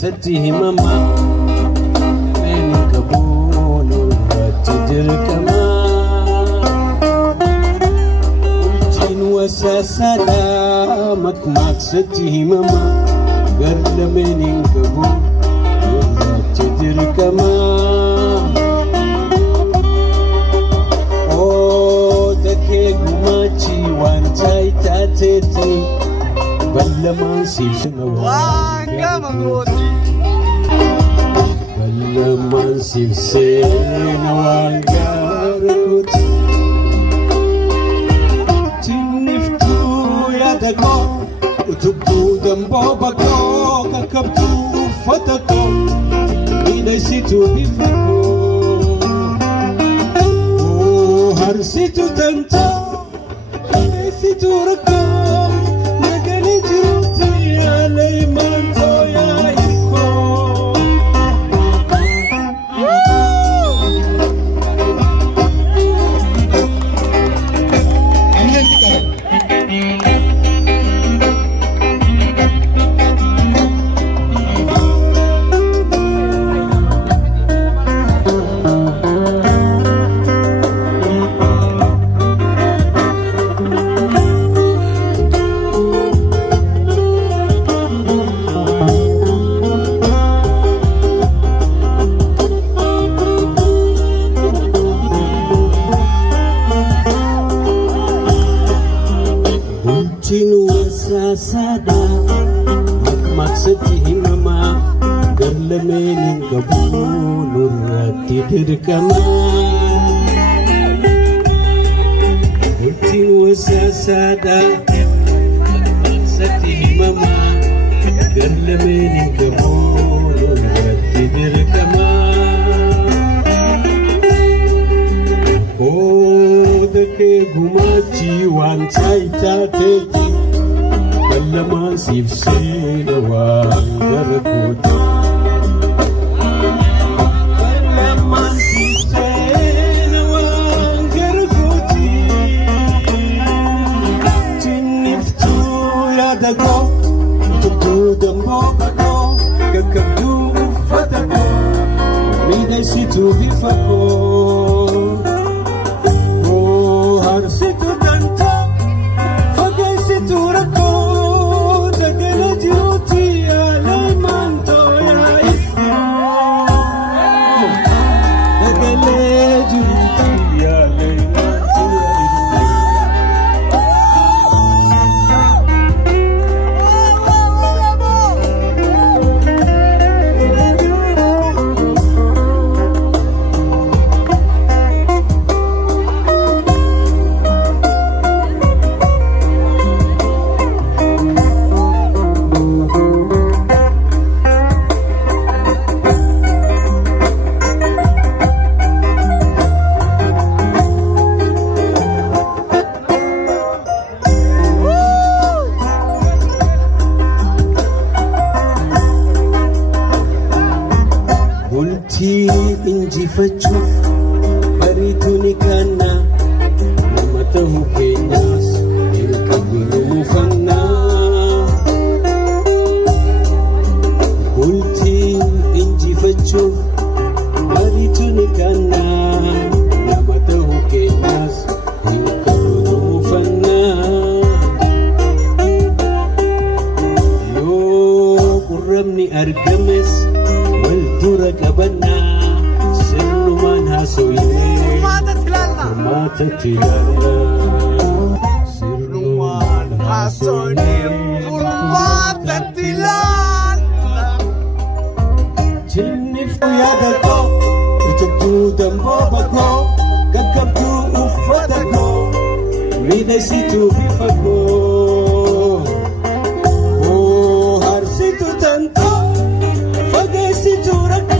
ستي ماما من قبول وتدر كمان والجين وسلامك مقصدي ماما قبل من قبول وتدر كمان او تكي قماشي وانتاي تاتيتي Kallaman sifsina wanga magoti Kallaman sifsina wanga rukuti Tiniftu yadako Utubtu dambobako Kakabtu ufatako Inaysitu bifako Oh harsitu tanta Inaysitu rako Sada maksudnya mama gerlemening kabulur tidur kama ultin wasasada maksudnya mama gerlemening kabulur tidur kama oh deke gumaci wancai tateti Kallaman sifsina wanga rukuti Kallaman sifsina wanga rukuti Tiniftu yadako Tuttu dambobako Kakabdu ufatako Minaysitu bifako Oh harsitu tanta Fagaysitu rako Inji fachuh barituni kana nama tahu kenas ilka guru fanna ulti inji fachuh barituni kana nama tahu kenas ilka guru fanna yo kuramni argames wal durakabana Mata tilala Sirnuman hasonim Mata tilala Jiniftu yadako Utubtu dambobako Kakabtu ufatako Minaysitu bifako Oh harsitu tanto Fagaysitu rako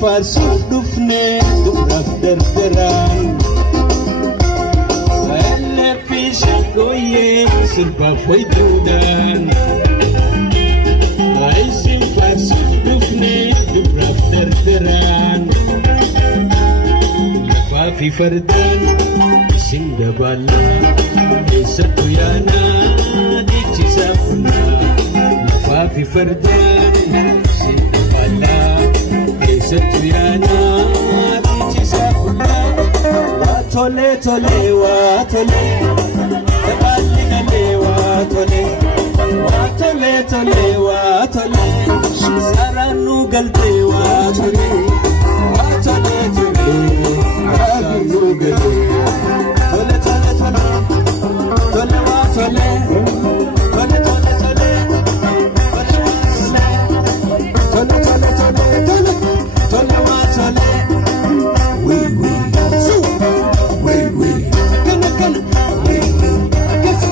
Farsuf dufne dubraf derderan Elle fisha goye sirba foi dudan Aisim farsuf dufne dubraf derderan Lafafi fardan sindabala Esatu yana dichisafuna Lafafi fardan sindabala Setuyana bichizafuna watole tole watole tabalina le watole watole tole watole saranu galte watole watole tole saranu galte tole tole tole tole watole tole tole tole tole tole tole Tole watole, we, so, we, kana, we, kana, kasi.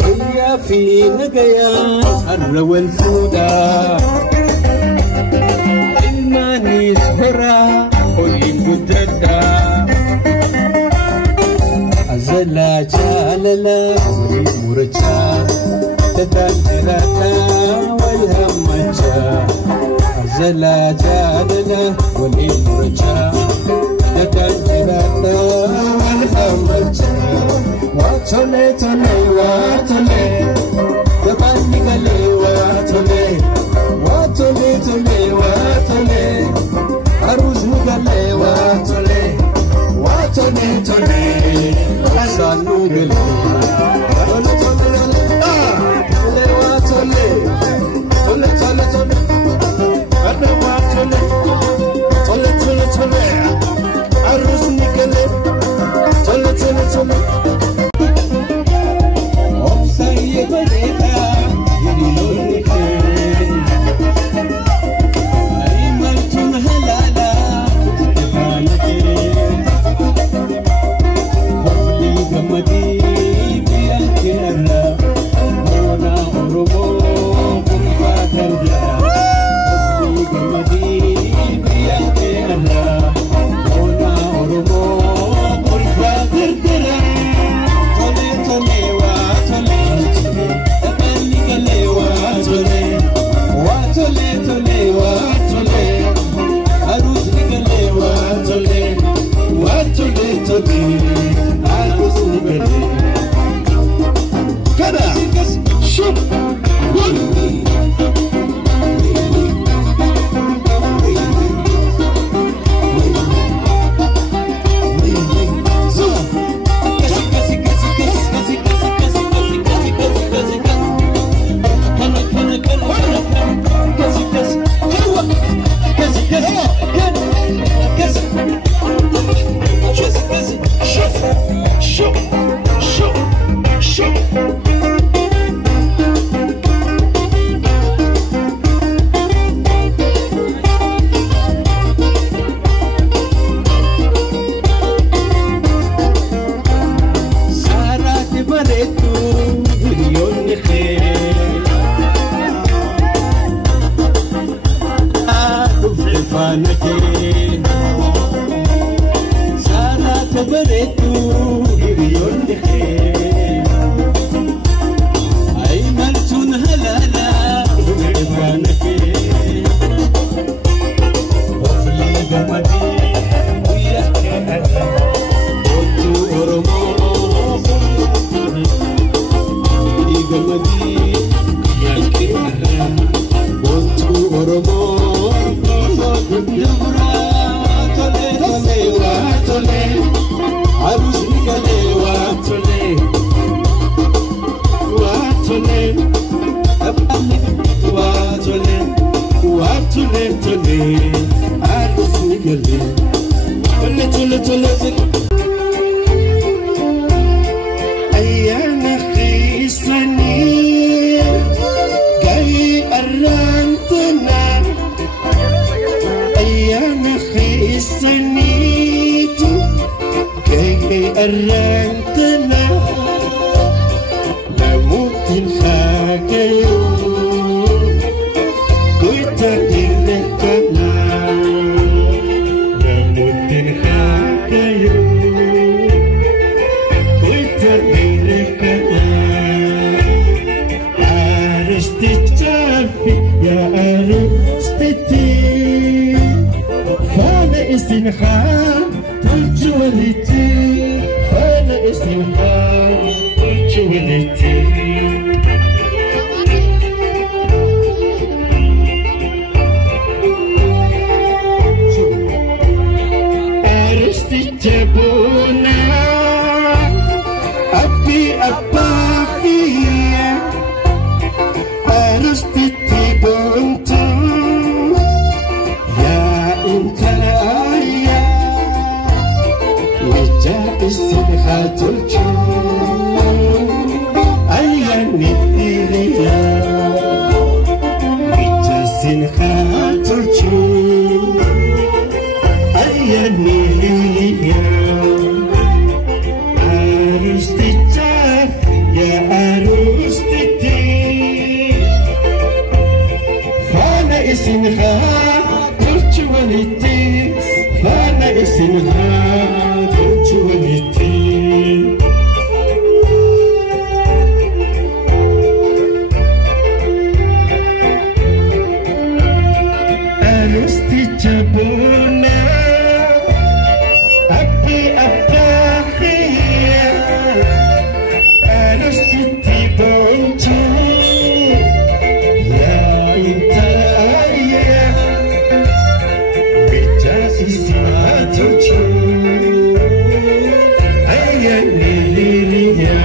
Faya fi nagaya. الرو الفودا إنني سهرة قولين قدرتا أزلا جاللا ولي مرجا تتنجرتا والهمجا أزلا جاللا ولي مرجا تتنجرتا والهمجا واتولي تولي واتولي Dabani gale watole, watole tole watole, aruz gale watole, watole tole, asanu gale, tole tole tole watole, tole tole tole, gale watole, tole tole tole, aruz gale, tole tole tole. Omsaye baleta. Madi اسنخان تلجولتي فانا اسنخان تلجولتي أرستي جبونا أبي أباخية أرستي تبونتو يا انت يا وجه استنخات الجود أيا نثيريا وجه استنخات الجود أيا نثيريا أرستي جاف يا أرستي تي فانا استنخات الجود فانا استنخات الجود أرستي جبونا أبي أباخية أرستي تبونتو يا انت يا بجاز استنخات الجود أيا نيليا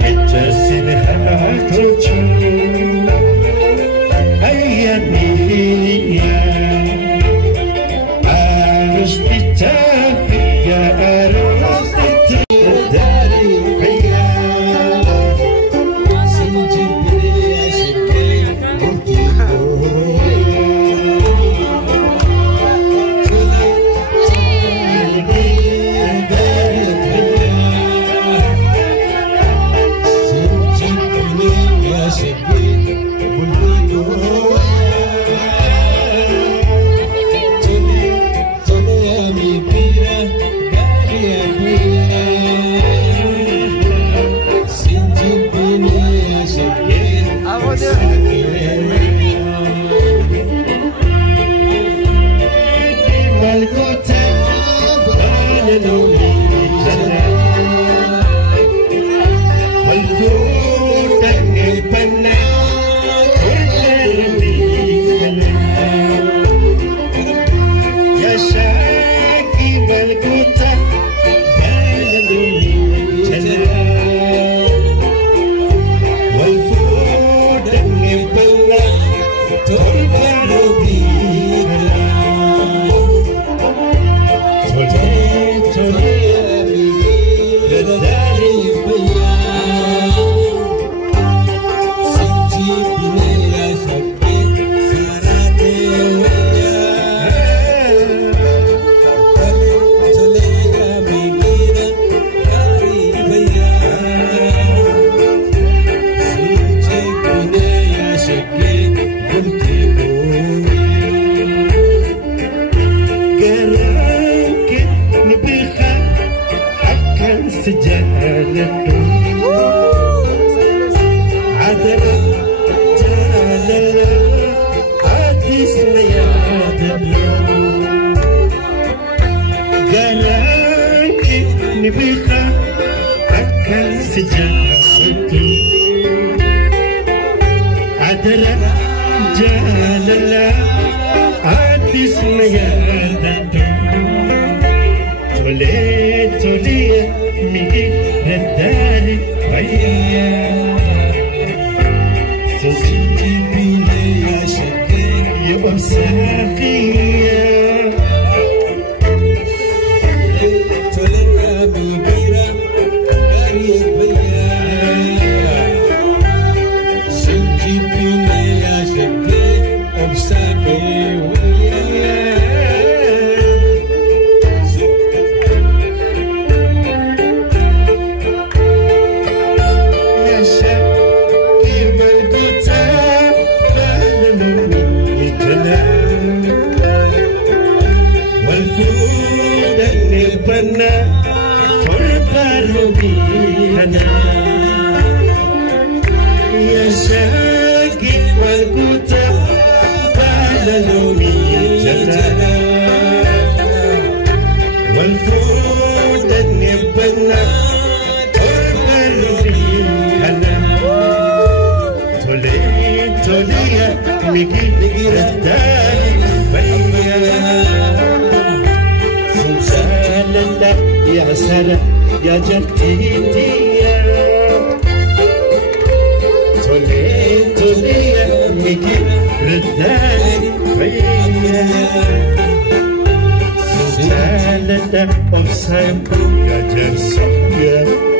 بجاز استنخات الجود أيا نيليا أرستي تافي يا أرستي داري فيا سنجبري يا شكي Hallelujah. يا سلام يا جبتي تولي يا ميكي رداني فيا سلام أبصر يا جرسم